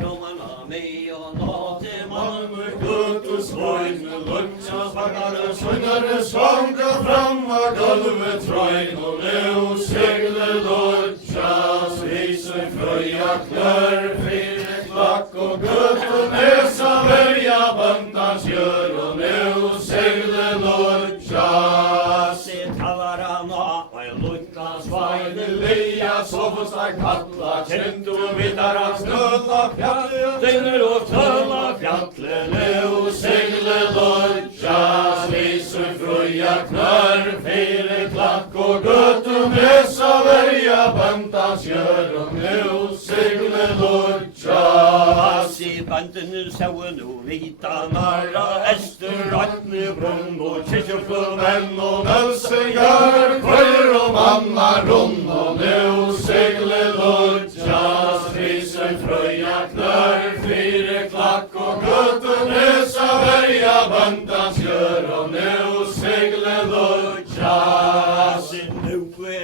romarna med och nå till Malmö Götus vojn. Lunchas vagnare, sjungare, sjunga fram av golvet tröjn. Och nu seglar lunchas, visen fröja klör, fire klack och gött och näsa välja bandans gör. Och nu seglar lunchas, i tavarana och en lunchas vajne leja, sovostar kalla, känt och vittarans snulla fjall, dynner och tölla fjall. Nu seglar lunchas, visen fröja knör, fire klack och gött och näsa välja bandans gör. Och nu seglar lunchas, i banden sauen och vita narra, Ester, Atne, Brunn och Kyrkjoflumän och Mölsengar, Kvöjer och Mannarum. Och nu seglar lunchas, visen fröja knör, fire klack och gött och näsa välja bandans gör. Och nu seglar lunchas, nu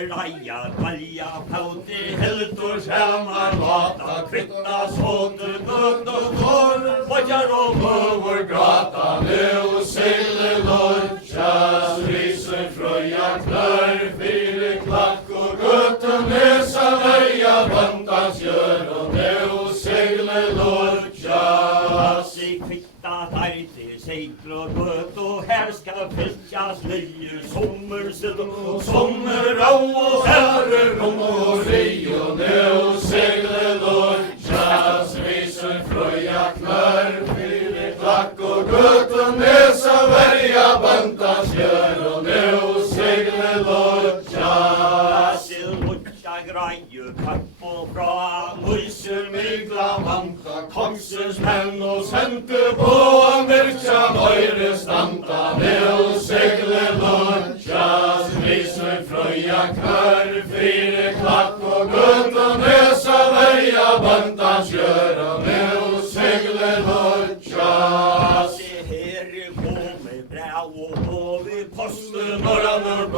raja, valja, pauti, heltor, skämmar, lata, kvitta, såter, gött och torr, vajar och mövor, grata. Nu seglar lunchas, visen fröja knör, fire klack och gött och näsa välja bandans gör. Och nu seglar lunchas, i kvitta, tajti, segl och gött och här ska fiskas lyer, sommersill och sommerrå och herrerom och ri. Och nu seglar lunchas, visen fröja knör, fire klack och gött och näsa välja bandans gör. Och nu seglar lunchas, i luncha grejer, kapp och bra, myser, mygla, manta, kongsens män och sänte på myrkja, nöjre stanta. Nu seglar lunchas, visen fröja knör, fire klack och gött och näsa välja bandans gör. Och nu seglar lunchas, her på med brev och på vid posten norran och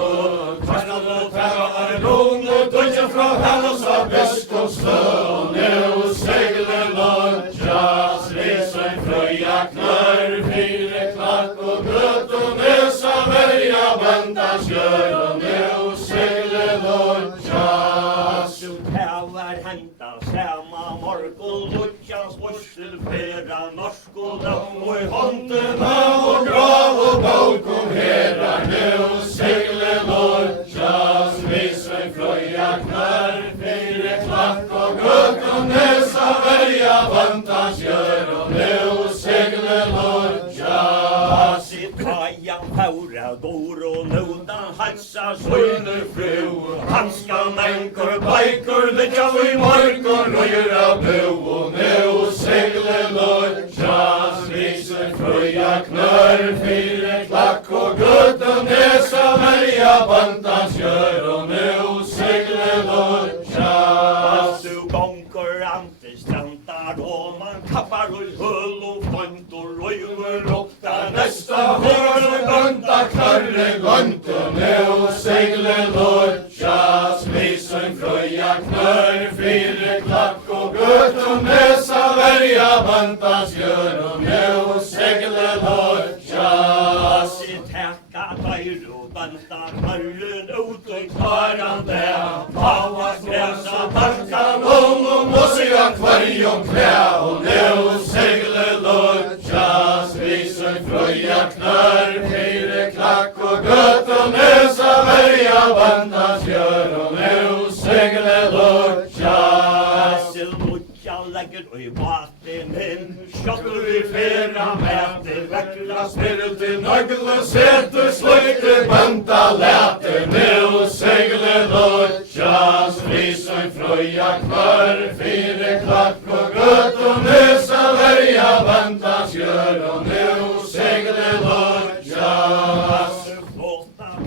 kvarnad och trävar ron och dödja från hennes av biskopslö. Och nu seglar lunchas, visen fröja knör, fire klack och gött och näsa välja bandans gör. Och nu seglar lunchas, tävar hänta samma morg och lunchas vorsel flera norsk och dam och i hånderna och grav och bok och herar. Nu seglar lunchas, visen fröja knör, fire klack och gött och näsa välja bandans gör. Och nu seglar lunchas, i kajan faura går och nodan halsar söjner fru, hanskar mänkor, bajkor, lidja i mark och röjer av bo. Och nu seglar lunchas, visen fröja knör, fire klack och gött och näsa välja bandans gör. Och nu seglar lunchas, du gånger ante strantar och man kappar och hull och font och röjer råktar nästa hår och bunta knarre gont. Och nu seglar lunchas, visen fröja knör, fire klack och gött och näsa välja bandans gör. Och nu seglar lunchas, i täcka tajr och bantar hörren ut och klaran där, pavas gräsa, tarkan och mossiga kvarg om klä. Och nu seglar lunchas, visen fröja knör, fire klack och gött och näsa välja bandans gör. Och nu seglar lunchas, i luncha lägger och i vatten in, tjockor i flera mäter, vackra spirel till nögle, sätter slöjter, banta läter. Nu seglar lunchas, visen fröja knör, fire klack och gött och näsa välja bandans gör. Och nu seglar lunchas,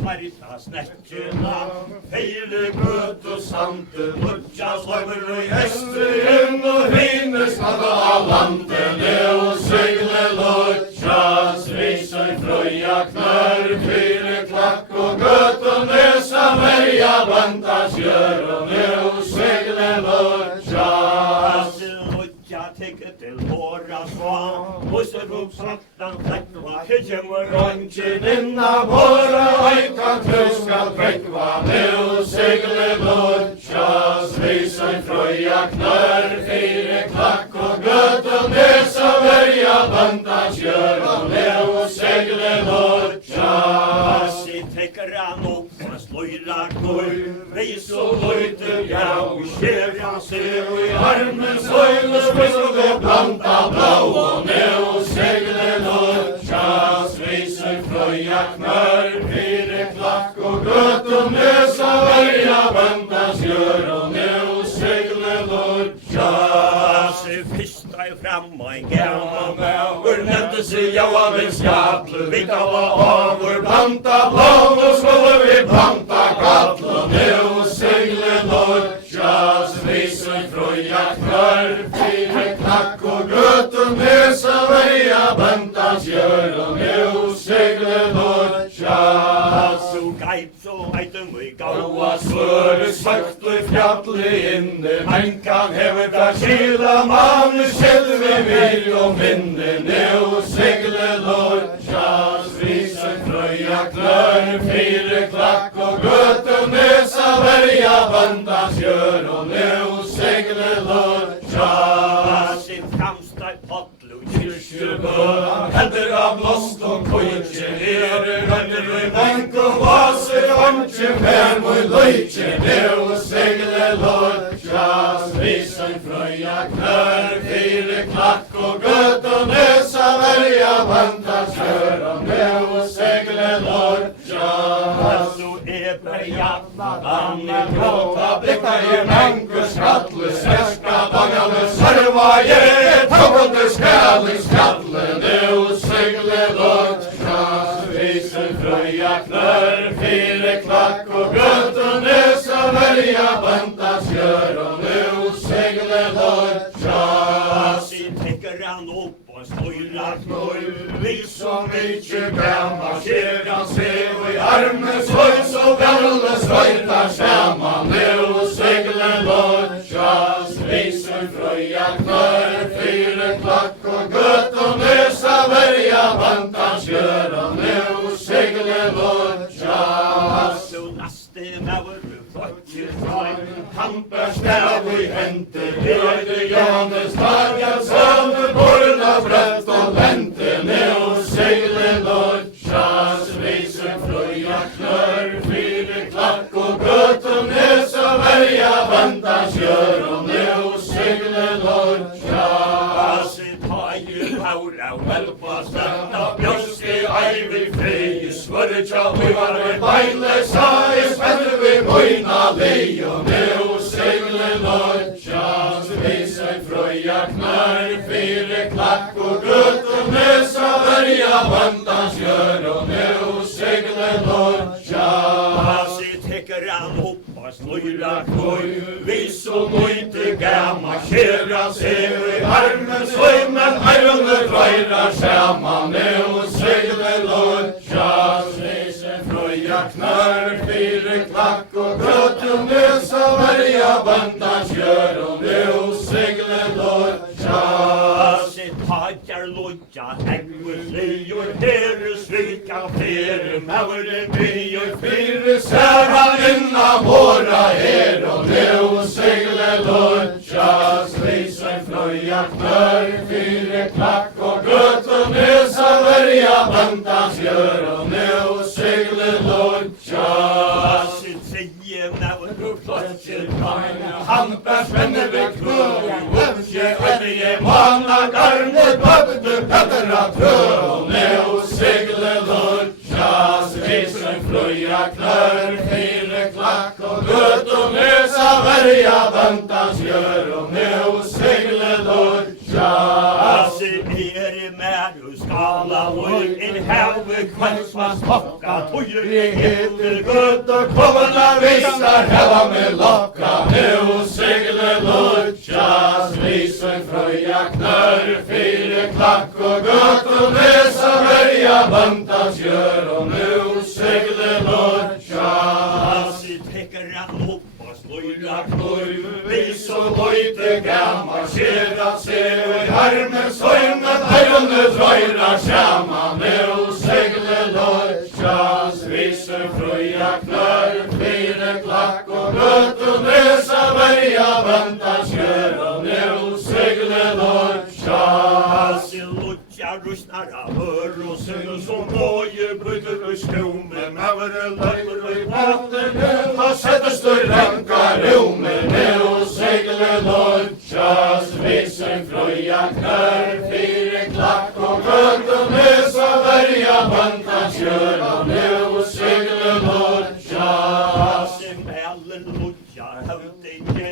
Marita snäckorna, fire gött och sante, lunchas löver och hästen och hinner snabba av lanten. Nu seglar lunchas, visen fröja knör, fire klack och gött och näsa välja bandans gör. Och nu seglar lunchas, luncha tycker till våra svan. Muserup saktan fläckva, hejjemur röntgen inna våra ojkan truskal bräckva. Nu segler lutjas, visen fröja knör, fire klack och göt och nesa värja bandans gör. Och nu segler lutjas, i täcker han upp och slöjlar koj. Vis och lojter, ja, och kärjan ser och i armen söjler spiller blanta blå. Och nu segler lutjas, visen fröja knör, fire klack och göt och nesa värja bandans gör. Och nu segler lutjas, fyrsta i fram och en gammal mäver nämnde sig jag av en skattle. Vi kallar av vår planta blå och skulle vi planta kattle. Och nu segler lutjas, visen fröja knör, fire klack och göt och nesa värja bandans gör. Och nu segler lutjas, så geit så eiten vi gaua svör, sagt och fjalli inne. Man kan hävda kila man, kjell vi vil och minne. Nu segler lutjas, visen fröja knör, fire klack och göt och nesa värja bandans gör. Och nu segler lutjas, i framsta potlu kyrkjubölan, händer av lost och kojtje, rönner i bank och vaser, vantje, färm och löjtje. Nu segler lutjas, visen fröja knör, fire klack och göt och nesa värja bandans gör. Och nu segler lutjas, så berjatna danne gråta, blickar i mänkus kattle, särska dagale sarvaje, tågande skalling skattle. Nu segler lutjas, visen fröja knör, fire klack och göt och nesa värja bandans gör. Och nu segler lutjas, i täcker han upp och stojlar knoj. Vi som mycket gammal kyrkan ser och i armen svoj så välle svojtar samman. Nu segler lutjas, visen fröja knör, fire klack och göt och nesa värja bandans gör. Och nu segler lutjas, så naste mäver flotje traj, hampar stäv i hente. Lede Janes dagar sönder borna brött och lente. Nu segler lutjas, visen fröja knör, fire klack och göt och nesa värja bandans gör. Och nu segler lutjas, ta ju haura välpa stända björske ivrig fri. Svörja vi var vi bejle sa i spänner vi mojna li. Och nu segler lutjas, visen fröja knör, fire klack och göt och nesa värja bandans gör. Och nu segler lutjas, i täcker han upp och slöjlar koj. Vi så inte gammal kyrkan ser i armen svoj, men armen fröjrar samman. Nu segler lutjas, visen fröja knör, fire klack och göt och nesa värja bandans gör. Och nu segler lutjas, i tajar lutja äggmuslior, herre svika fere mävre byor, fire säran innan våra her. Och nu segler lutjas, visen fröja knör, fire klack och göt och nesa värja bandans gör. Och nu segler lutjas, i tio mävre flotje traj, hampar spänner vi knör, upptje ödje mana garnet babde peddra trö. Och nu segler lutjas, visen fröja knör, fire klack och göt och nesa värja bandans gör. Och nu segler lutjas, i märus skala och in häve kvällsmas tocka. Tojre heter göt och kovarna visar hela med locka. Nu segler lutjas, visen fröja knör, fire klack och göt och nesa värja bandans gör. Och nu segler lutjas, i täcker han upp och slöjlar knoj. Vi så lojte gammal kyrkan ser varme søgne døgne drøyra sjama nu segle lodjas viser frøya knør fire klakk og gøtu nesa verja vanta skjør og nu segle lodjas lodja rustnara hør og synger som båje bryter og skjome mavere løyver og vater ha settest og rankar rume nu segle lodjas viser frøya knør fire klakk og gøtu nesa verja vanta skjør og nu segle lodjas mellen lodja høvdinge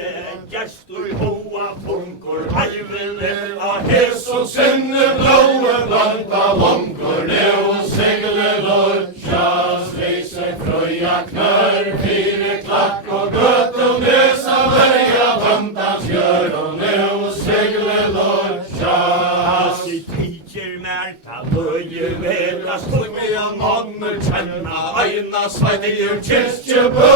gestur hoa funkur arvene av hes og sinne blåe blanda vonkur nu segle lodjas viser frøya knør fire klakk og gøtu nesa verja vanta skjør og nu segle lodjas tiger merta løye vera stugmi og nonner kjenna eina sveitir kirkjebø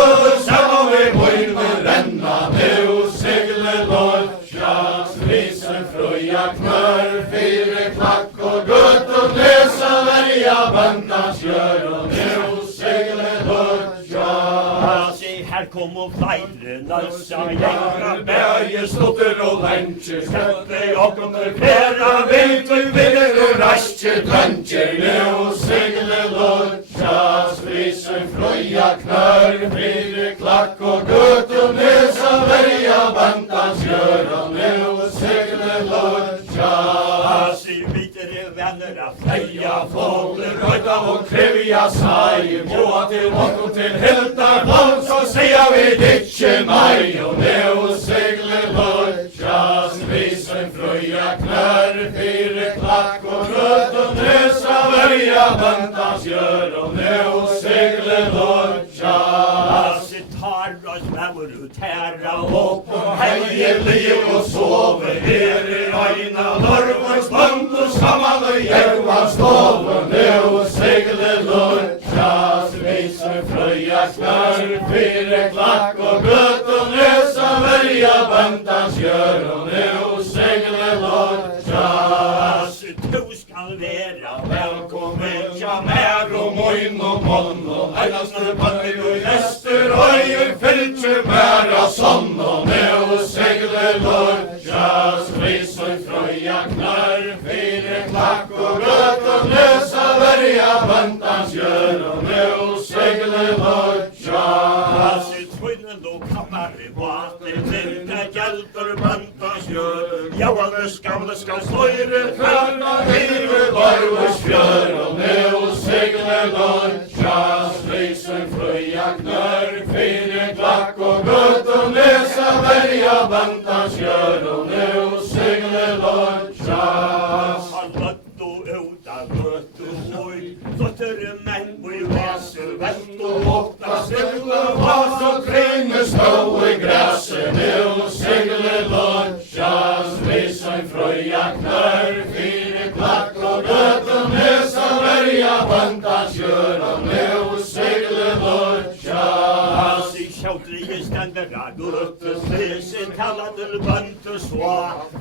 saman vi møyne renna nu segle lodjas viser frøya knør fire klakk og gøtu nesa verja vanta skjør og nu segle lodjas her kom og flere nalsa gjenga bæje slutter og lentjer skjøtte okkommer pera vilt og vinner og raskje drøntjer nu segle lodjas viser frøya knør fire klakk og gøtu nesa verja vanta skjør og nu segle lodjas vitere venner av fleia fåler røyda og krevja seg må til okkom til heltar land så sier vi dikkje mai og nu segle lodjas viser frøya knør fire klakk og gøtu nesa verja vanta skjør og nu segle lodjas tar oss mevor ut herra opp og helge liv og sove her øyna lorvens band og saman og hjelva stove nu segle lodjas viser frøya knør fire klakk og gøtu nesa verja vanta skjør og nu segle lodjas du skal vera velkommen ja mer og moin og mån og einastur bandir og ester og fylkje vera sonn og nu segle lodjas viser frøya knør fire klakk og gøtu nesa verja vanta skjør og nu segle lodjas tvinnen og kammari vater vinna gjeldur vanta skjør jauanes gamle skal sløyre kvarna hive varvus fjør og nu segle lodjas viser frøya knør fire klakk og gøtu nesa verja vanta skjør og nu segle lodjas løttu ut av gøtu hoi Dotter menn og væse vett og åtta stille vas og krime stå i græse nu segle lodjas viser frøya knør fire klakk og gøtu nesa verja vanta skjør og nu segle lodjas Sjådlige stender av gøtu slesen kalla til vant og sva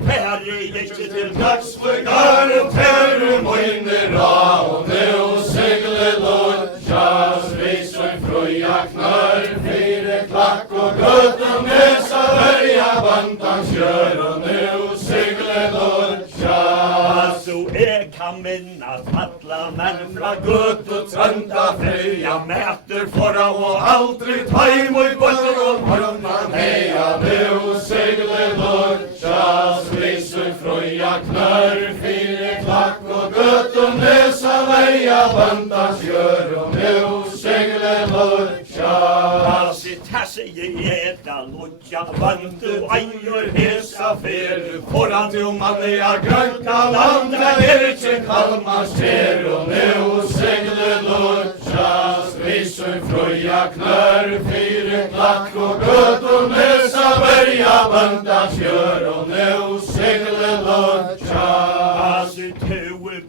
Færre ikke til dagsflygar og terre møyne ra og nu segle lodjas viser frøya knør fire klakk og gøtu nesa verja vanta skjør og nu segle lodjas Så jeg kan minna fatla menn fra gøtu trønda frøya mæter fora og aldri taim og bøtter og morgnan heia nu segle lodjas viser frøya knør fire klakk og gøtu nesa verja vanta skjør og nu segle lodjas Tasse jeg eda lodja vantu eier hesa fer foran til manniga grønka landa ikke kalmar ster og nu segle lodjas viser frøya knør fire klakk og gøtu nesa verja vanta skjør og nu segle lodjas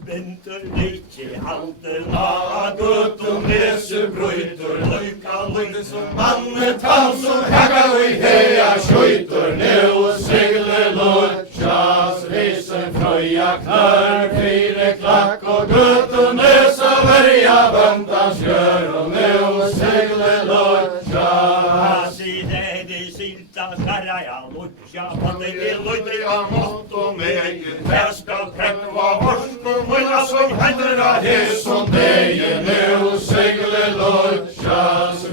vinter ikke haltena gøtu nese brøyter løyka løyde som manne tann som hegga i heia skjøyter nu segle lodjas visen fröja knör, fire klakk og gøtunesa verja bandans gjør og nu segle lodja. Sidedi silta skarra ja lodja, pandegi lodja ja mått og meg. Her skal prøva horsk og mulla som hendra Det som deg nu segle lodja,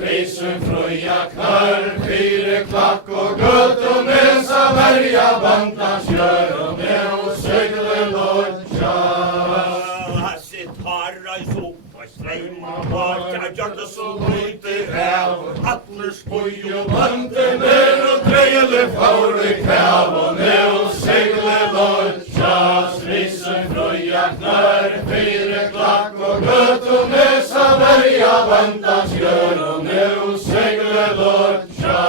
visen fröja knör, fire klakk og gøtunesa verja bandans gjør og nu segle lodja. Tarra I sopa streima baka, gjør det så lite hev. Atler skoj og Vante mer og dreile for I kæv og nu segle lodja, visen fröja knör, fire klakk og gøtunesa verja bandans gjør og nu segle lodja.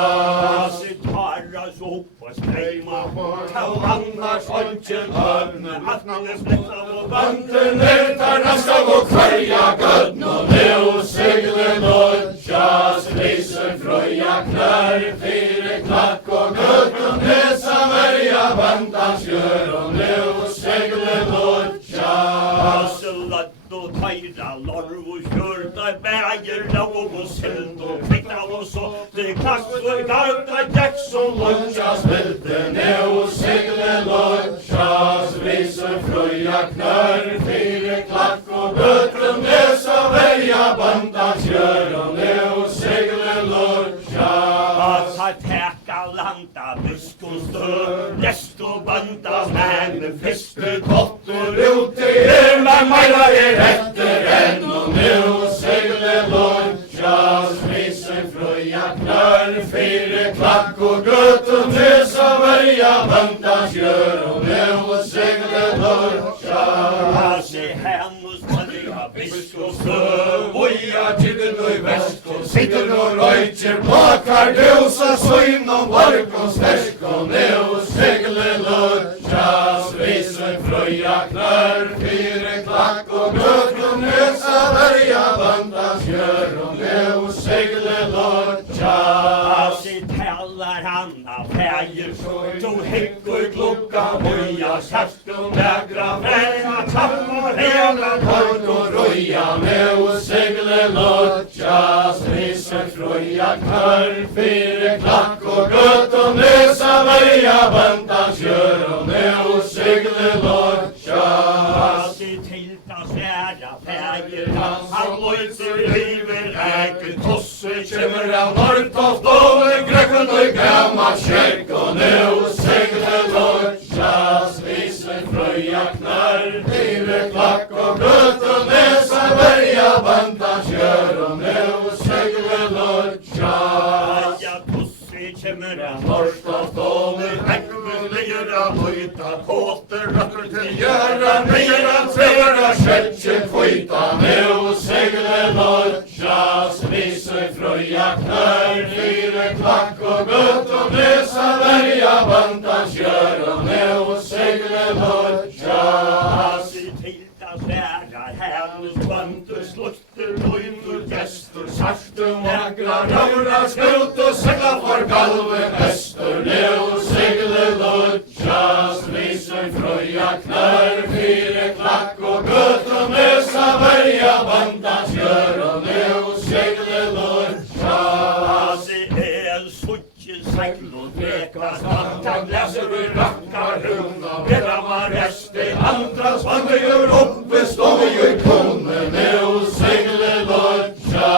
Tarra sopa streima baka, annars ønskjen høvne, atler sletta og Vante mer tar naskav og kvarja gødn og nu segle lodja, visen fröja knör, fire klakk og gøtunesa verja bandans gjør og nu segle lodja. Ladd og tæra, lorv og kjørta, bæger, lag og sild og kvikna og så. Det kast og garta, jeks og Lodja spilte nu segle lodja, visen fröja knör, fire klakk og gøtunesa verja bandans gjør og nu segle lodja. Ta teka landa, visk og støv, lest og banda, men fiske Kottur ute man meira etter enn og nu segle lodja, visen fröja knör, fire klakk og gøtunesa verja bandans gjør og nu segle lodja. Se hennes malja, visk og støv, Boja tidden og vest og sitter og røyter, bakar døsa søgn og varkon sterk og nu segle lodja, visen fröja knör, fire klakk og gøtunesa verja bandans gjør og nu segle lodja. Se talar hanna fægir, to hekkur klukka, boja kjast og negra, færa tappar hela Kort og røya nu segle lodja, visen fröja knör, fire klakk og gøtunesa verja bandans gjør og nu segle lodja. Se tilta sværa fægir, han løyser river æken, tosse Kjemmer av Norrtoft og Grøkken og gammal kjerk og nu segle lodja, visen fröja knör, fire klakk og gøtunesa verja bandans gjør og nu segle lodja. Ja, tosse kjemmer av Norrtoft og Ekkur leir av høyta, kåter røkker til Gjøra meira tvera skjøtje kvita nu segle lodja, visen fröja knör, fire klakk og gøtunesa verja bandans gjør og nu segle lodja. Se tilta sværa hennes bandur, slukter, løyner, gestur, Sartu magra raura skjut og segla for galven hestur nu segle lodja, visen fröja knör, fire klakk og gøtunesa verja bandans gjør og nu segle lodja. Se el suttje segl og dreka, starta glasser og rakkar hunda, bedra var reste, andras Vandur oppe stå vi kone nu segle lodja,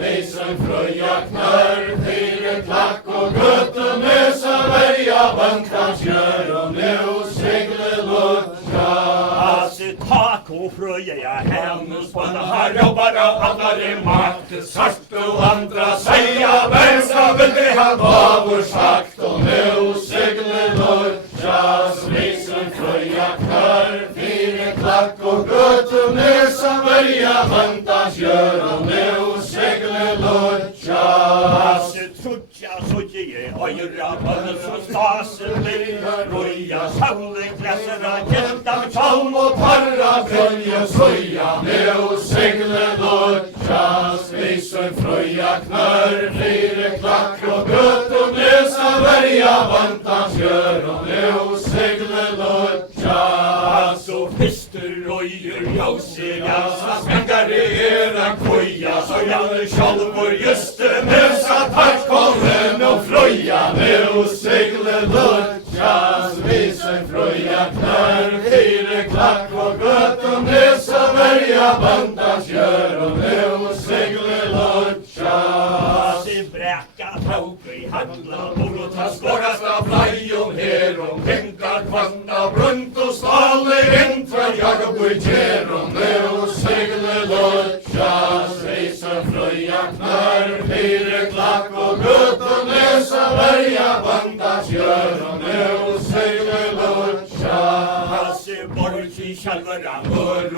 visen fröja knör, fire klakk og gøtunesa verja bandans gjør og nu segle lodja. Se tak og frøya, ja, hennes banda har jobbar av andare makt, Sagt og andra seia versa vil det ha davor sagt og nu segle lodja, visen fröja knör, fire klakk og gøtunesa verja bandans gjør og nu segle lodja. Se trutja, sutje, øyra, bønne, så stase, lirga, røya, savle, klessera, gjelda, Tjalm og tarra brølje søya nu segle lodja, visen fröja knör, fire klakk og gøtunesa verja bandans gjør og nu segle lodja. Høyur ljósi jasa skangari að kvoja Sójan sjálfur justu musa takkólun og frøya Nú sigli lutjas vísum frøya knær Fyrir klakk og göttum nesa verja bandans gjör Og nú sigli lutjas I brekka tóku I handla og ta skorast af flæjum herum Hengar kvanna brund og stali intra Jakob og Jerum Nú sigli lutjas vísum frøya knær Fyrir klakk og göttum nesa verja bandans gjör Og nú sigli lutjas I borgi sjálfara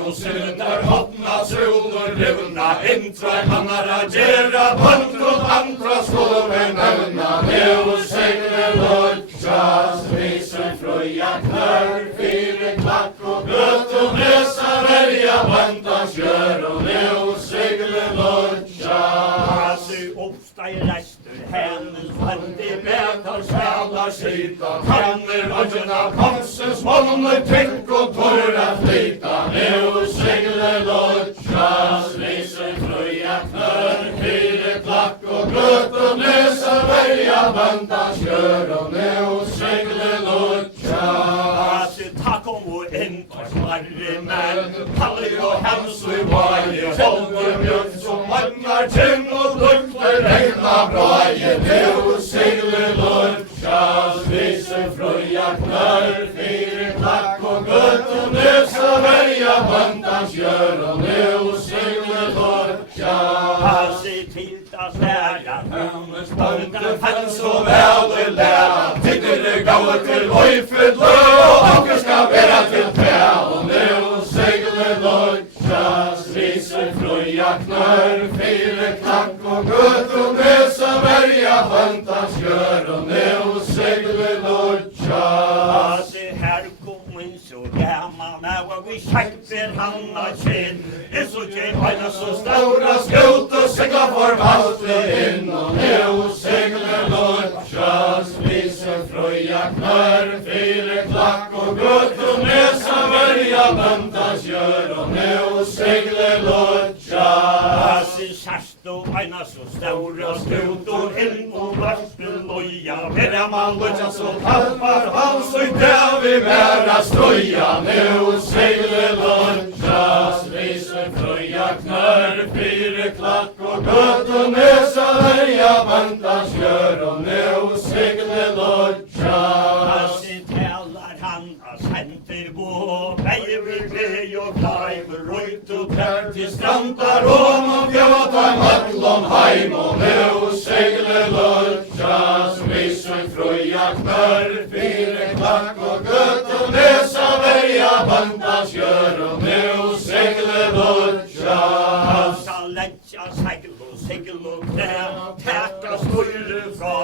og sundar hopna Sólur rivna intra Hannara gera band og andra skofi nevna Nú sigli lutjas vísum frøya knær Fyrir klakk og göttum nesa verja bandans gjör Og nú sigli lutjas Uppstæði restur hennes vandi betar sælar sýta Kannir ölluna komsins molnur tink og torra flýta Nú sigli lutjas vísum frøya knær Fyrir klakk og göttum nesa verja bandans gjör Og nú sigli lutjas Takkum og intar smarri menn Palli og hens og væri Holdur björn som mannar tinn og lukter regna bræi Nú sigli lutjas vísum frøya knær Fyrir klakk og göttum nesa verja bandans gjör Og nú sigli lutjas Tilta stæra Húnus böndan fann så vel I læra Tittir gáður til oifyllu Og okkur skal vera til tæl Og nú sigli lutjas vísum frøya knær Fyrir klakk og göttum nesa verja bandans gjör Og nú sigli lutjas Her kom inn så gaman Og vi kjekter hann að kinn Så kjem heina så stóra skjút Og sigla for valti inn Og nú sigli lutjas vísum frøya knær Fyrir klakk og göttum nesa verja bandans gjör Og nú sigli lutjas Sarstu heina så stóra skjút Og inn og varstu loja Vera man lutjas og tappar hans Og der vi vera stroja Nú sigli lutjas vísum frøya knær Fyrir klakk og göttum nesa verja bandans gjör Og nú sigli lutjas Talar hann að sendi bo Veivi glei og klæmur Røyt og tær til strandar Og bjóta öllum heim Og nú sigli lutjas vísum frøya knær Fyrir klakk og göttum nesa verja bandans gjör Og nú sigli lutjas Leggja segl og knæ Tekka stúru frá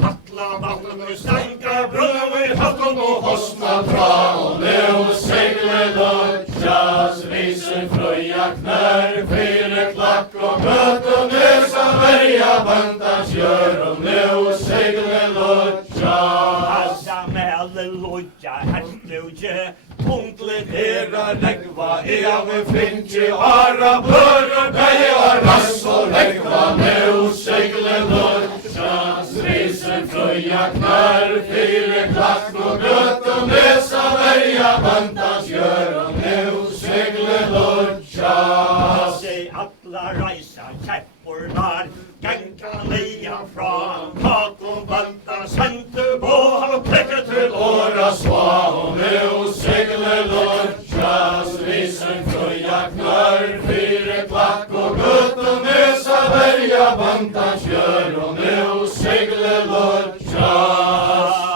Falla vatnum stanga bröð Hattum og hosna frá Og nú sigli lutjas vísum frøya knær Fyrir klakk og göttum nesa verja bandans gjör Og nú sigli lutjas Mæli lutja hertlugje Punktligt að regva Við fingi ára blöru Bæja rass og regva Nú sigli lutjas vísum frøya knær Fyrir klakk og göttum nesa verja bandans gjör Og nú sigli lutjas Alla reisa kjeppurnar Ganga leia frá Takum banda sendu bo Plekka til åra svá Og nú sigli lutjas vísum frøya knær Fyrir klakk og göttum nesa verja bandans gjör Og nú sigli lutjas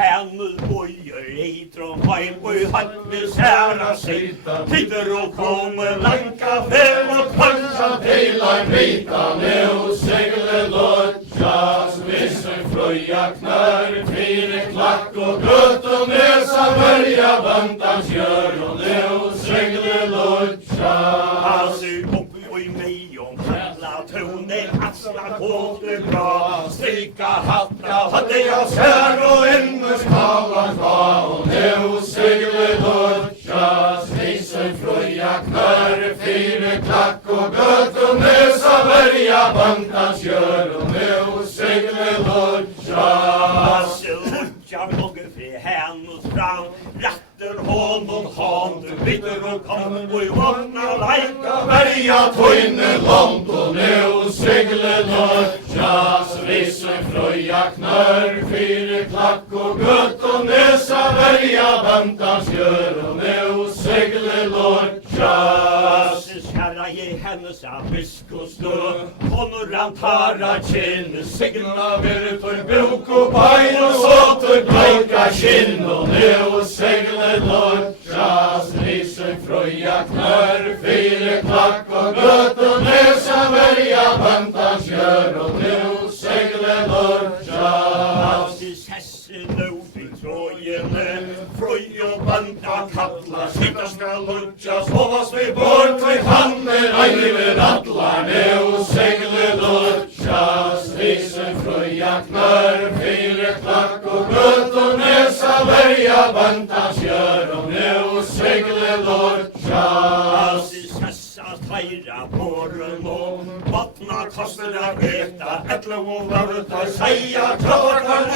Hennul bojur eitrum heim Og halli særa sýta Títur og komu langa Fem og kvölda heilar vita Nú sigli lutjas vísum frøya knær Fyrir klakk og göttum nesa verja bandans gjör Og nú sigli lutjas Uppi og í meium Hella tóni Asla kóttu grá Strika hatta Haddi á sær og innus Kala frá Og nú sigli lutjas vísum frøya fyra klack och göttum nösa värja bantans gör och nu seglar lodjas. Lodjar något fri hän och fram, ratter honom hand, bitter och kom och i vagnar lajka Värja tojne långt och nu seglar lodjas. Risen fröja knör, fyra klack och göttum nösa värja bantans gör och nu seglar lodjas. Kära ge hennes abiskos då, honoran tara kinn, Signa virtur buk och bein och såter blöka kinn och nu seglar lodjas. Risen fröja knör, fyra klack och göttum nösa värja bantans gör och nu seglar lodjas. Fröj och banda kattlar, Sitta ska lodjas, hovas vi bort vid handen, ajver attlar nu seglar lodjas. Risen fröja knör, fyra klack och göttum nösa värja bantans gör och nu seglar lodjas. Tajra porren och vattna kastar att äta, ätla och varta säga, Tråkar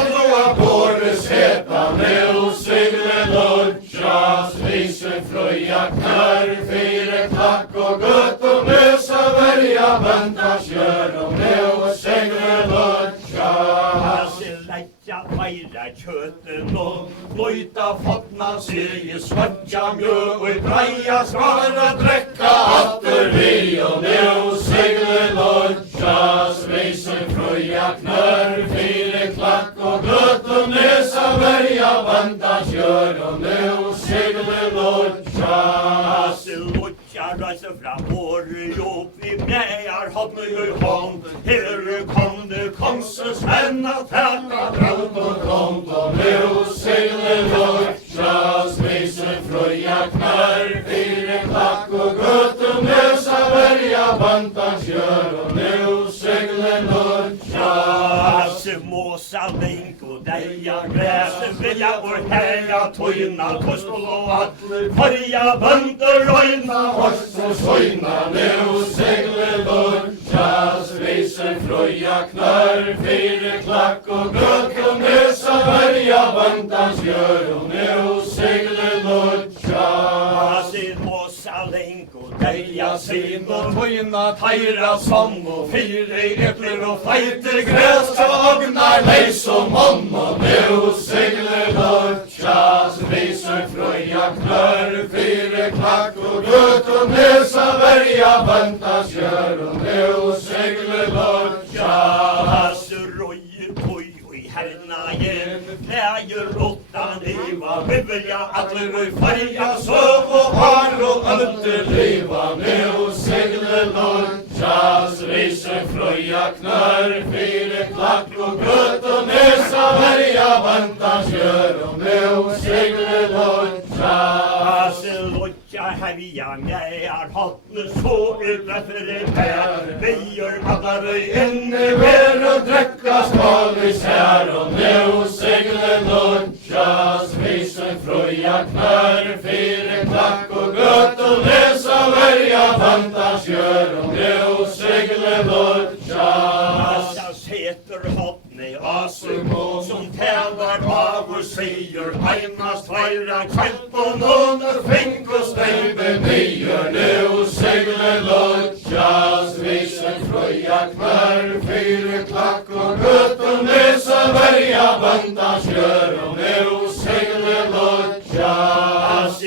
och båres heta nu seglar lodjas. Risen fröja knör, fyra klack och göttum nösa värja bantans gör och nu seglar lodjas. lägga fejra kötten och lojta fotna sig, svartja mjög och dreja svara dräcka Atter vi och nu seglar lodjas. Risen fröja knör, fyra klack och göttum nösa värja bantans gör och nu seglar lodjas. Lodja reiser fram året upp vi bräjar hot nu i hånd. Här kom det konses män att täta Brott och trångt och nu seglar lodjas. Risen fröja knör, fyra klack och göttum nösa värja bantans gör och nu seglar lodjas. Måsa link och deja gräs vilja vår härja tojna kostol och atler färja bönder röjna Horst och sojna nu seglar lodjas. Risen fröja knör, fyra klack och göttum nösa värja bantans gör och nu seglar lodjas. Måsa link och deja sin och tojna tajra sång och fyra äppler och fejter gräs Tagnar lej som om och nu seglar lodjas. Risen fröja knör, fyra klack och göttum nösa värja bantans gör och nu seglar lodjas. Röjer toj och i härna igen Pläger råttan liva Bibelja atler och färja Söv och har och underliva nu seglar lodjas. Risen fröja knör, fyra klack och göttum nösa värja bantans gör och nu seglar lodjas. Lodja härja mjär Hattne så för det här Vi gör alla Inne ver och dräcka skalis här och nu seglar lodjas. Risen fröja knör, fyra klack och göttum nösa värja bantans gör och nu seglar lodjas. Heter Hattne Asimo som tävlar av och säger Einast fejra kvält och nåder fink och Stejbe nyer nu seglar lodjas. Risen fröja knör, fyra klack och göttum nösa värja bantans gör och nu seglar lodjas.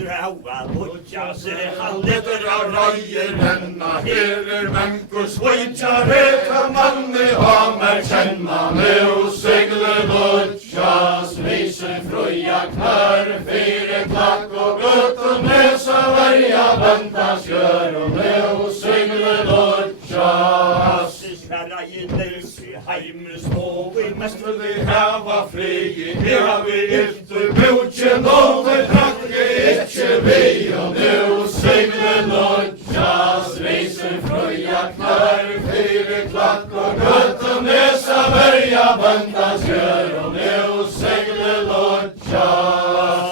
Draua lodjas han letar av rajer denna Herer mänkor svojtja reka manne hamer känna nu seglar lodjas. Risen fröja knör, fyra klack och göttum nösa värja bantans gör och nu seglar lodjas. Sverra i lösi heimus og vi mest För vi hava fri, här har vi inte botjen och det drack inte vi och nu seglar lodjas. Risen fröja knör, fyra klack och göttum nösa värja bantans gör och nu seglar lodjas.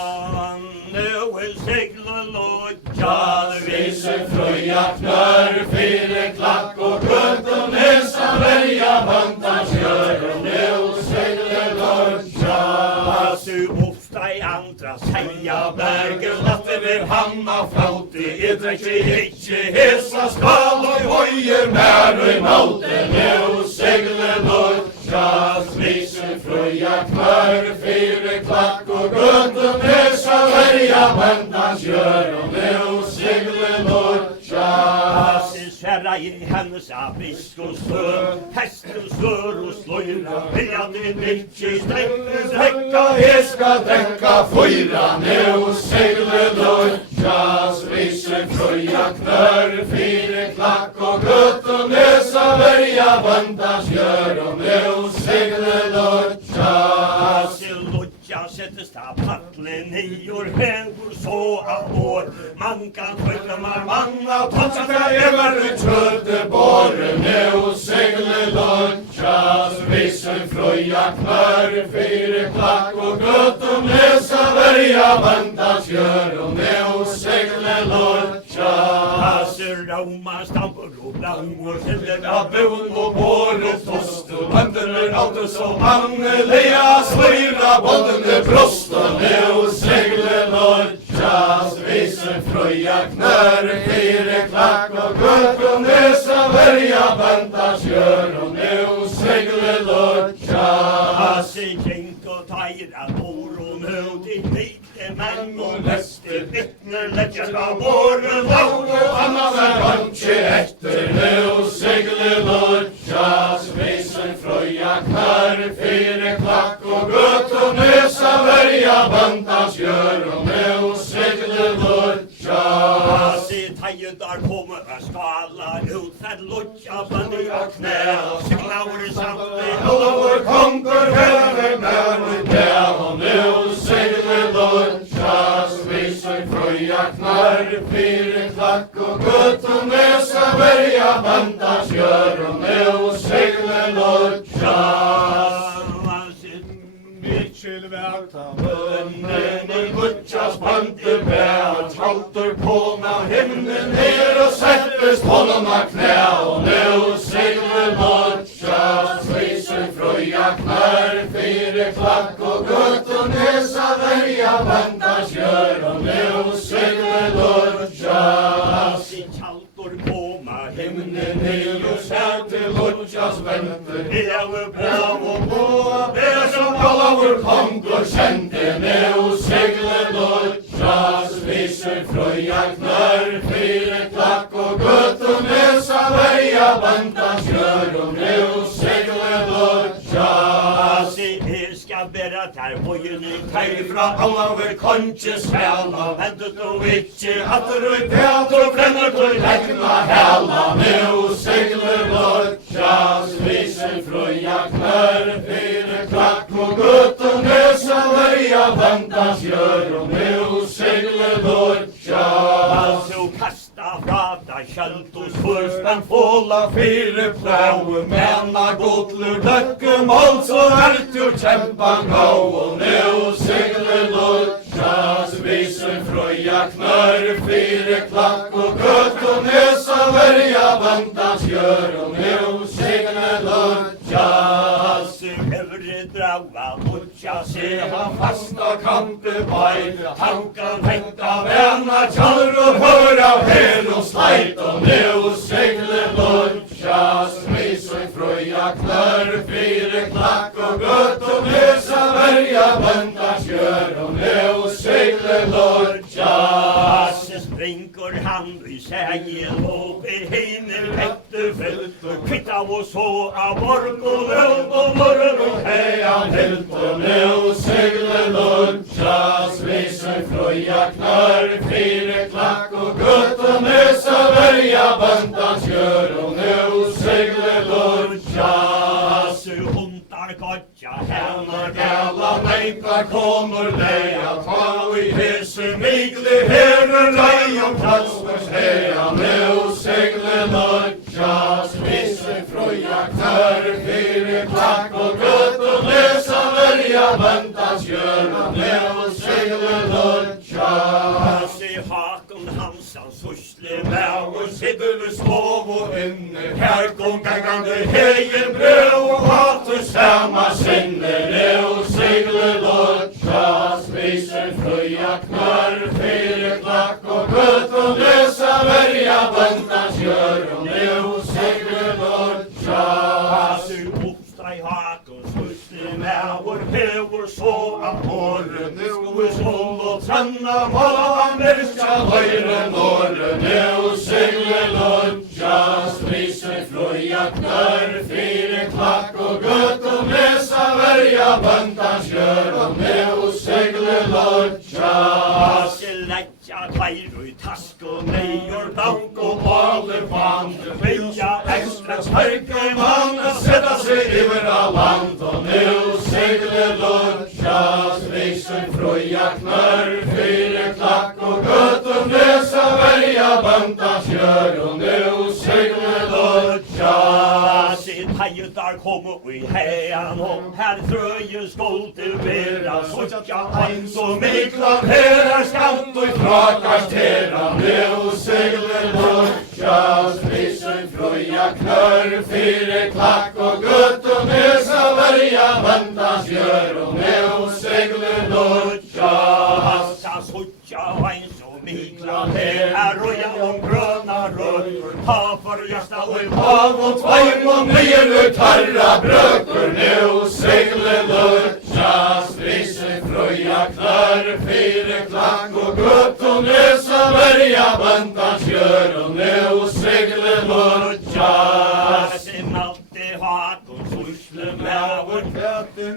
Nu seglar lodjas Risen fröja fröja knör, fyra klack och guttum nesa verja bandans gör och nu seglar lörja. Så ofta i andra säga bergen att det är hamna fot i Ikke hesa skal og høyer mer i malte, nu seglar lörja. Svisen fröja knör, fyra klack och guttum nesa verja bandans gör och nu seglar lörja. Sverra i hennes abiskosör, hästens sör och slöjra, vilja din mycket sträckes Drekka, jeg skal drekka fyra, nu seglar lörja. Svisen fröja knör, fyra klack och guttum nesa verja bandans gör och nu seglar lörja. Lodja sättes ta paddlen i år hängor så av år. Man kan skjuta manna och tatsa Evar ut kötte borren, nu seglar lörja. Svisen fröja knör, fyra klack och guttum nesa verja bandans gör och nu seglar lörja. Roma stampor och blankor sätter Ja, bon och bår och tost och vandrarna auto som Annelea slöjra bollen prost och nu seglar lörja. Svisen fröja knör, fyra klack och guttum nesa verja bandans gör och nu seglar lörja. Gänk och tajra boron hög till lite män och läster vittner lägger av våren lång och Anna var kanske efter, nu seglar lörja. Svisen fröja knör, fyra klack och guttum nesa verja bandans gör och nu seglar lörja. Tajen där kommer att skala ut för lodja bland i knä och siglaur samtidigt. Alla vår konkur höver med knä och nu seglar lörja. Svisen fröja knör, fyra klack och guttum nesa verja bandans gör och nu seglar lörja. Bunnen i Gutjas bante bär, halter på med himlen ner och sättes honom av knä och nu seglar lörja. Svisen fröja knör, fyra klack och guttum nesa verja bandans gör och nu seglar lörja. Haltor på med Himlen ner och sär till lörjas vänter. himlen på Det är som alla vår konkur kände, nu seglar lörja. Svisen fröja knör, fyra klack och guttum nesa verja bandans gör och nu seglar lörja. ska bära där bojen i tajfra alla vår konche svälla vändet och inte att du Teater bränner till lägna hela, nu seglar lörja. Svisen fröja knör, fyra klack och guttum nesa verja bandans gör och nu seglar lörja. så kasta frata kjöld och svursten fulla fyra plau Menna godlur döckemål så ur kämpan gå och nu seglar lörja. Svisen fröja knör, fyra klack och guttum nesa verja bandans gör och nu seglar lörja. övre drava lutja Se han fasta kampe baj, tankan vänta vänna kjallr och höra her och slajt och nu seglar lörja. Svisen fröja knör, fyra klack och guttum nesa verja bandans gör och nu seglar lörja. sprinkor han i sägen och i hinner vettefält och kvitta och så av borg och öl och morgon och Hejan helt och nu seglar lörja. Svisen fröja knör, fyra klack och guttum nesa verja bandans gör och nu seglar lörja. hundar gotja Hennar gala mänka kommer leja, ta i hese migli herre lejon plasters heja, nu seglar lörja. Svisen fröja knör, fyra klack och guttum nesa verja bandans gör och nu seglar lörja. Se haken Hansan susle med och sitt og gangande hegin brøv og hatur sama sinne. Nu segler lodjas, viser fröja knarr, fyrir klakk og gött og lösa verja böndans gör. Och nu segler lodjas. Uppstræ hakun svusli meður hefur så að hóru. Nu skål og tranna málan virka Høyre norre, nu segler lodjas, viser fröja knarr, fyrir klakk og gött og lösa verja böndans gör. Och nu segler lodjas. Leggja klær í tasku, meiur bank og balir band. Vilja ekstra stærke mann að Sätta sig över av land. Och nu segler lodjas, viser fröja knarr, fyrir klakk og gött och lösa verja böndans gör. Och nu segler lodjas. Sitt hejudar komu í heian og her þrøyu skoldi vera. Sotja eins og miklan Herrar skamt och frakast herra. Nu segler lodjas, viser fröja knarr, fyrir klakk og gött och lösa verja böndans gör. Och nu segler lodjas. Sotja eins og miklan her roja grøna røyur. Ta for jasta og Hav och tveim och nyer tarra bröker. Nu segler lodjas, viser fröja knarr, fyrir klakk og gött och lösa verja böndans gör. Och nu segler lodjas. Sin alltid hakun svusli meður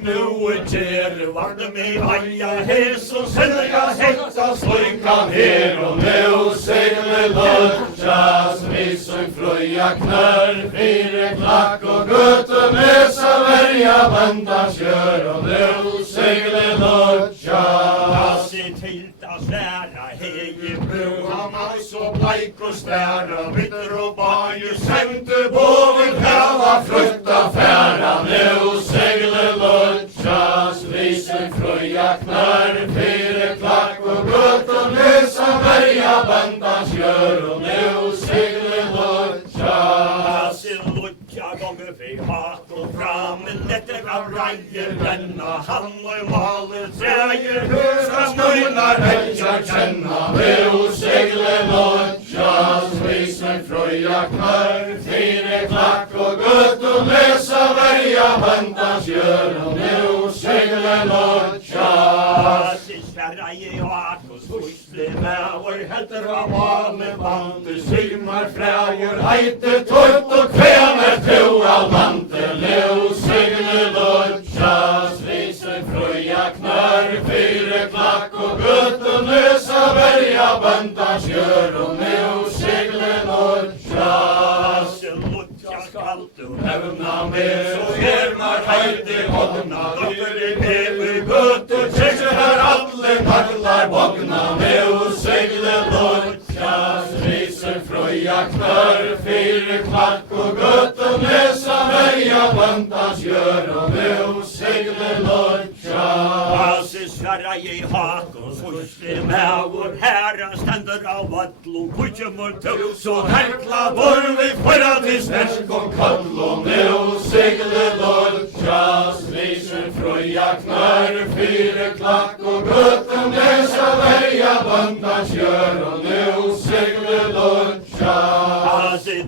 nu ger vardu mig haja hes og selja hetta Slunkan her och nu segler lodjas, viser fröja knarr, fyrir klakk og gött och lösa verja böndans gör. Och nu segler lodjas. Sig tilta sværa hegi brú han så bleik og stæra vitter og bæju sendu Båven hava frukta färra. Nu segler lodjas, viser fröja knarr, fyrir klakk og gött och lösa verja böndans gör. Och nu segler lodjas. Sin lutja gonger vi hat og fram letter av reier renna han og maler træger høra Snøynar helgar kjenna. Nu segler lodjas, viser fröja knarr, fyrir klakk og gött och lösa verja böndans gör. Och nu segler lodjas. Sverra i hat og svusli meður heldur av vane bandi Symar frægur heite tøtt og kvemer tu av lande. Nu segler lodjas, viser fröja knarr, fyrir klakk og gött och lösa verja böndans gör. Och nu segler lodjas. lutja skaldu Evna med så hermar heiti hodna dottur i pefu guttur Tjekser her alle naglar bogna. Nu segler lodjas, viser fröja knarr, fyrir klakk og gött och lösa verja böndans gör. Och nu segler lodjas. Sverra i hakun svusli meður herran stendur á vallum kujumur tu så herkla Vor vi förra till snärsk och kall. Och nu segler lodjas, viser fröja knarr, fyrir klakk och gött och lösa verja böndans gör. Och nu segler lodjas.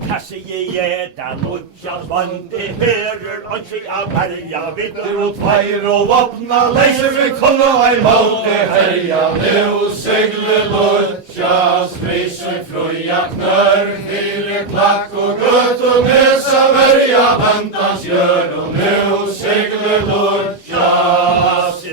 Tassi i eta lutjas vandi herur ansi av herja vittur og Tveir og vopna leiser vi kunna ei måte herja. Nu segler lodjas, viser fröja knarr, fyrir klakk og gött och lösa verja böndans gör. Och nu segler lodjas.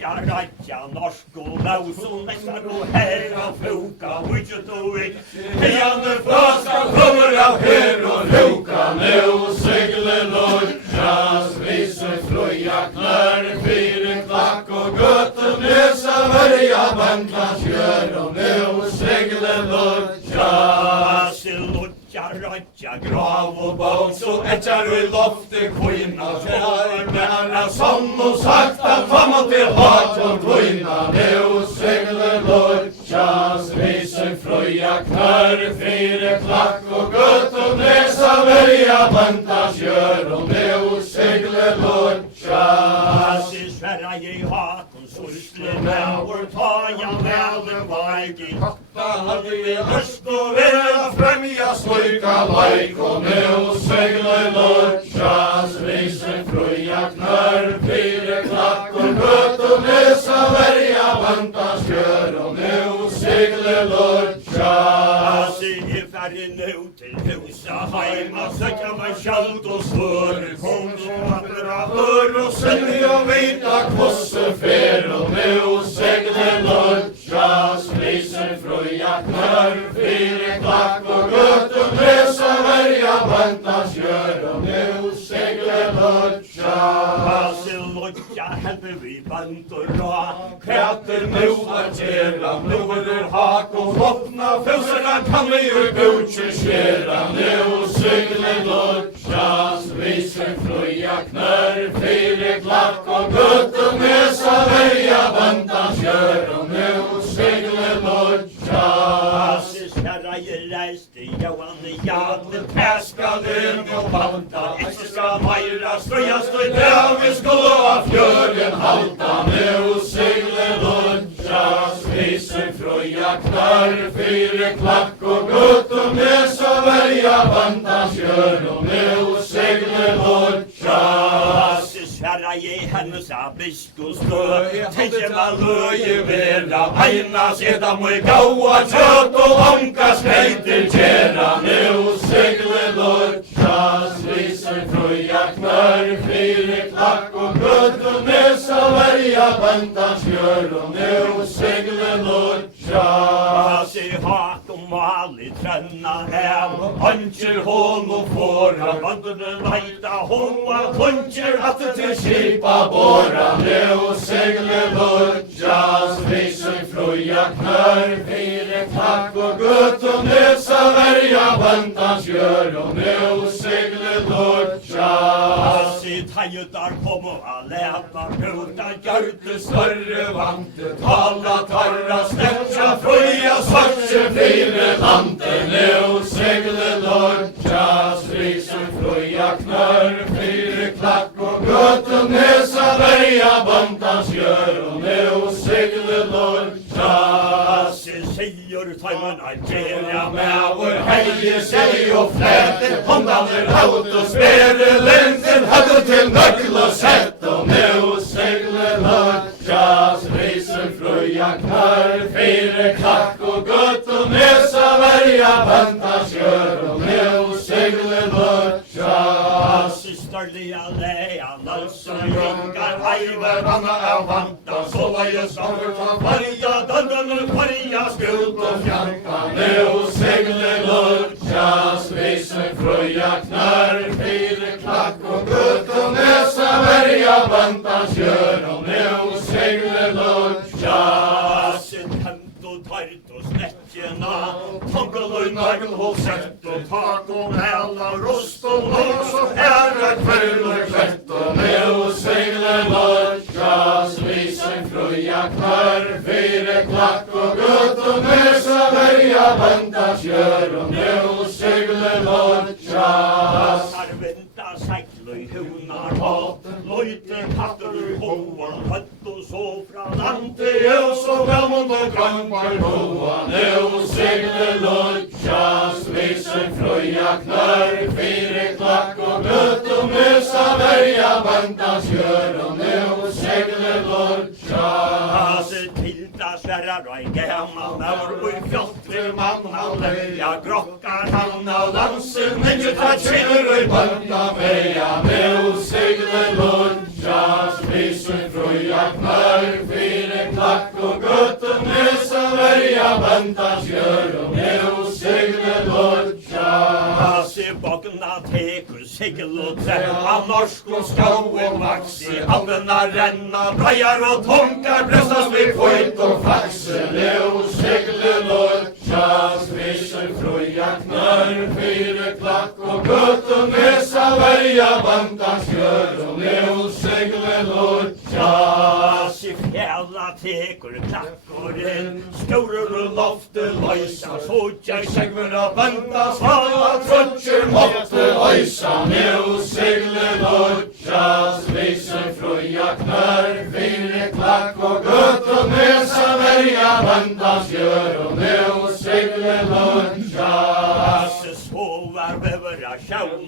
lutja ratja norsku lausun messar og herra fuka hujut og ik Heiande flaska kommer av her och luka. Nu segler lodjas, viser fröja knarr, fyrir klakk og gött och lösa verja böndans gör. Och nu segler lodjas. lutja ratja grav Av och båt så etjar i loftet kvinna. Fjär nära som och sakta komma till hat och kvinna. Nu segler lodjas, viser fröja fröja knarr, fyra klack och gött och näsa välja bantas gör och nu segle lutjas. I Sverige hakon sursle med vår taja väl Viking. Hatta hade vi lust och vilja främja slöjka lajk och nu segle lutjas. Risen fröja knarr, fyra klack och gött och näsa välja bantas gör och nu segle lutjas. I färre nu till husa heima söka man kjalt och stör. Kom så andra hör och Sen jag vita kosse fer och nu segle lutjas. Risen fröja knarr, fyra klack och gött och näsa välja bantas gör och nu segle lutjas. Lodja helver vi band och ra. Kräter nu att gera, nu det hak och bottna fusarna kan vi ju butcheskera. Nu segle lutjas. Risen fröja knarr, fyra klack och gött och näsa välja bantas gör och nu segle lutjas. Herra jag läste Johan i Janne täskade och banta. Inte ska majra ströja stoj där Vi skulle ha fjörden halta nu segle lutjas. Risen fröja knarr, fyra klack och gött och näsa välja bantas gör och nu segle lutjas. Herra ge hennes abiskostö. Tänker man löje vera. Aina seda moj gaua kött och anka skejter tjera. Nu segle lutjas. Risen fröja knarr, fyra klack och gött och näsa välja bantas gör och nu segle lutjas. Se hak och mal i tränna hem. Anker hon och fåra. Vandren lajta hoa. Tunker att det till Kipa borra nu segle lutjas. Risen fröja knarr, fyra klack och gött och näsa välja bantas gör och nu segle lutjas. Se tajutar kommer att läta puta. Hjärte större vante, tala tarra, snäcka fröja, svartse fyra lante. Nu segle lutjas. Risen fröja knarr, fyra klack och gött och näsa välja bantas gör och nu segle lutjas. Se säger tajmen att gera Med vår helge sälj och fläte, hondaner haut och spere, länten hade till nyckel och sätt och nu segle lutjas. Risen fröja knarr, fyra klack och gött och näsa välja bantas gör och nu segle lutjas. Systerliga lejan, alltså jöngar, ajver, vanna av vanta. Så var jag samer ta varja, döden och varja, skuld och fjanta. Nu segle lutjas. Risen fröja knarr, fyra klack och gött och näsa välja bantas gör och nu segle lutjas. Tänt och tajt och snäckena, toggle och nagelhål, sätt och tak och häla, rost och lås och ära, kväll och kvätt och Nu segle lutjas. Risen fröja knarr, fyra klack och gött och näsa välja bantas gör och nu segle lutjas. Vänta säcklöj hunar hat, lojte katter ur hoar, hött och så från lante, Ljus och välmånd och klampar hoa. Nu segle lutjas. Risen fröja knarr, fyra klack och gött och näsa välja bantas gör och nu segle lutjas. Tilda sverrar och en gammal nör och i fjottre manna leja, grockar han av dansen, men ju tar Känner i banda meja. Nu segle lutjas. Risen fröja knarr, fyra klack och gött och näsa välja bantas gör och nu segle lutjas. Se bakna tekur, segel och träna, norsk och skauen vax i allena ränna, brajar och tonkar, bröstas vid Skit och faxe. Nu segle lutjas. Risen fröja knarr, fyra klack och gött och näsa välja bantas gör och nu segle lutjas. Se Hela tekur klakkurinn, skjórur og loftu løysa, sótjar segvuna banda, svala trötsjur Måtte øysa nu segle lodjas, vise fruja knør, fire klakk og gutt og nesa verja bandas gjør og nu segle lodjas. Sovar bevra sjáum,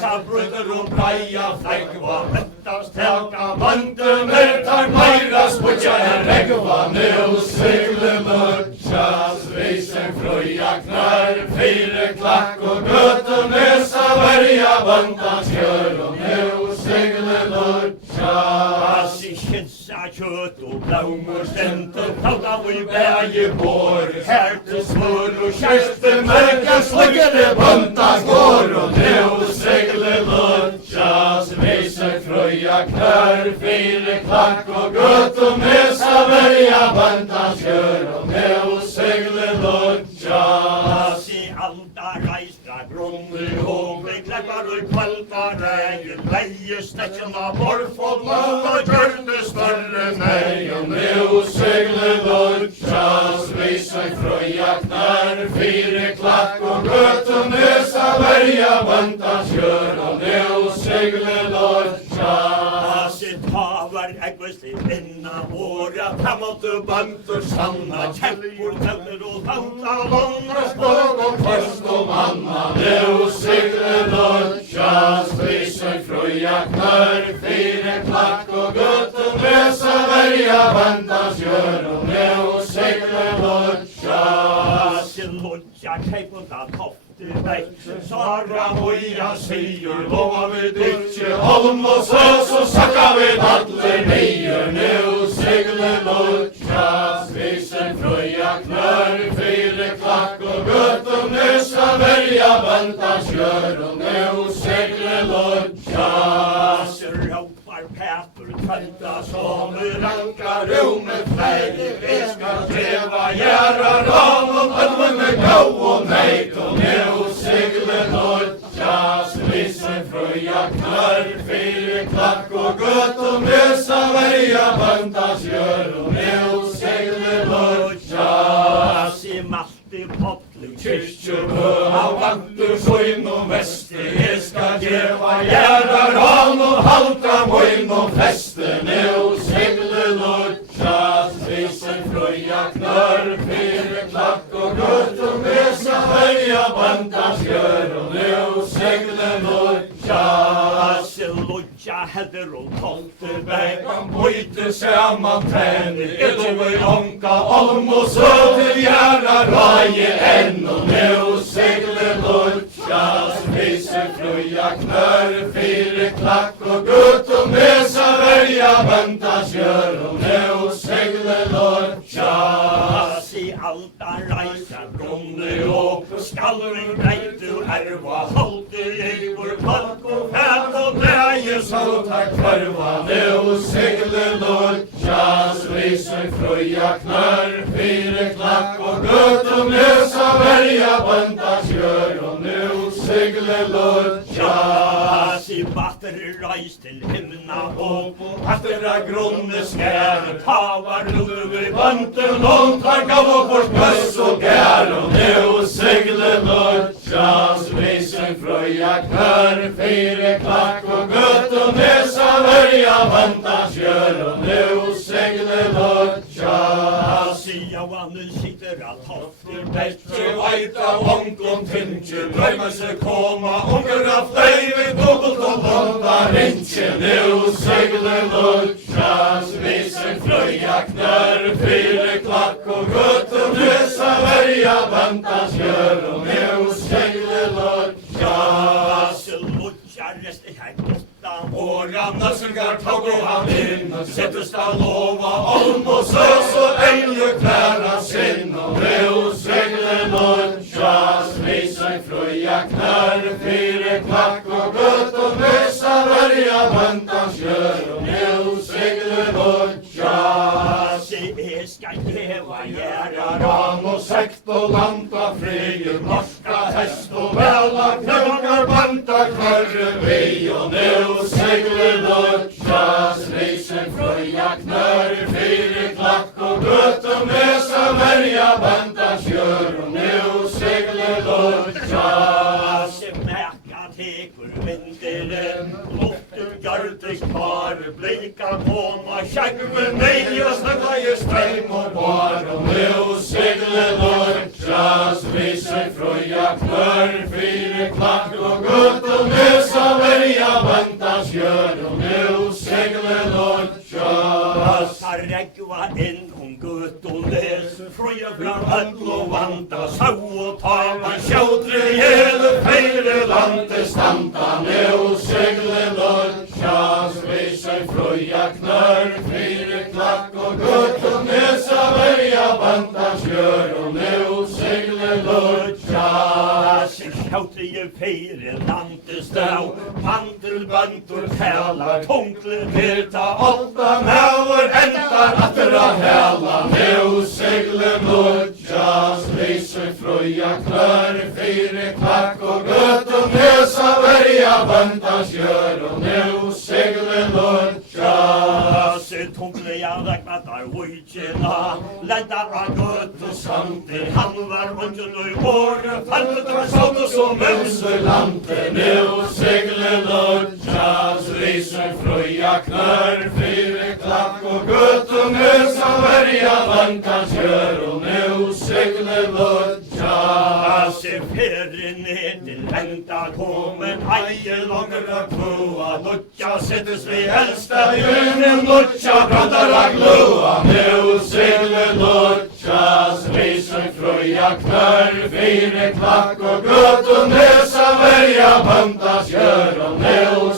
sa brøður og breia flegva, vettast telka Bandu mertar meira sputja en regva, nu segle lodjas, vise fruja knør, fire klakk og gutt og nesa verja bandas gjør og nu segle lodjas. Asi kynsa kjøtt og blómur stendur, táta við bægi bor, hertu svör og Kjerste merka slugte bandas går og nu segle lodjas, vise fruja knør, fire klakk og gutt og nesa verja bandas gjør og nu segle lodjas. Asi alda reistra grunnur hófi, kleppar og kvaldar regin, leie stekkjana borfóð, landa gjörnu større Nei og nu segle lodjas, vise fruja knør, fire klakk og gutt og nesa verja bandas gjør og nu segle lodjas. Asi tavar eggvisli inna våra, framåtu bandur sanna, kjempur tennur og tanta långa Spåg og kvast og manna, nu segle lodjas, vise fruja knør, fire klakk og gutt og nesa verja bandas gjør og nu segle lodjas. Asi lodja keipunda tofti vekk, Sara moja sigur, lova við Ikke holm og søs og sakka við allir nýjur, nu segle lodjas, vise fruja knør, fire klakk og gutt og nesa verja bandas gjør og nu segle lodjas. Asi rópar Petur, tvölda sonur, rankar rúmið fleiri, vi skal gefa Gjæra ránum öllum með gá og neit og nu segle lodjas, vise fruja knör, fire klakk og gutt og nesa verja bandas gjør og nu segle lodjas. Asi malti pollu, Kirkjubø á vandur søyn og vesti, ég skal gefa gjæra ránum halda møyn og festi, nu segle lodjas, vise fruja knör, fire klakk og gutt og nesa verja bandas gjør og nu segle lodjas. Asi lodja heður og tolti vekk, Bøyte saman tenni, við onka olm og søtil gjæra rægi enn og nu segle lodjas, vise fruja knör, fire klakk og gutt og nesa verja bandas gjør og nu segle lodjas. Asi alda reisa grunnur og skallur breitu erva, haldi yfir kalk og fæt og dægir Salta kvarva, nu segle lodjas, vise fruja knör, fire klakk og gutt og nesa verja bandas gjør og nu segle lodjas. Asi batter reis til himna og battera grunne skær, tavar lúfi Bantur låntar gav og bort bøss og gær og nu segle lodjas, vise fruja knör, fire klakk og gutt og nesa verja bandas gjør og nu segle lodjas. Asi jávannu sitter að toftir Betri veit af ongum tingi, drøymar seg koma, ungur af fleivi, dubbelt og londa ringi, nu segle lodjas, vise fruja knör, fire klakk og gutt og nesa verja bandas gjør og nu segle lodjas. Asi lodja resti hægt Og rannasungar tók og hann inn, settust að lofa olm og søs og elju klæra sinn og nu segle lodjas, vise fruja knör, fire klakk og gutt og nesa verja bandas gjør og nu segle lodjas. Asi skal gefa gjæra Ran og sekt og landa frier, norska hest og vela knögar banda kvarre vi og nu segle lodjas, vise fruja knör, Men nej, jag snöggla i ström och bar. Och nu seglar lodjas, vi sig fröja knör, fyra klack och gott och mösa värja vantas gör. Och nu seglar lodjas. Regva in om Gud och läs, fröja fram öll och vanta, så och ta man tjautre Hele feire lante stanta, nu seglar lodjas, vi sig fröja knör, fyra klack och gott och mösa värja vantas gör. Och nu seglar lodjas. Tjautre i feire lantes dau, pantelbantur täla, tonkle virta, Åtta mäver äntar attra hela, nu seglar lodjas, vi sig fröja knör, fyra klack och gott och mösa värja vantas gör. Och nu seglar lodjas. Tonkle jag räknatar ojtjena, ländar av gott och samte, han var undan och i år, fallet var sånt och så Lante, nu seglar lodjas, vi sig fröja knör, fyra klack och gott och mösa värja vantas gör. Och nu seglar lodjas. Färre ner till vänta kommer, aje långra klua, lutja sättes vi äldsta Junen lodja pratar a glua, nu seglar lodjas, vi sig fröja knör, fyra klack och gott och mösa värja vantas gör. Och nu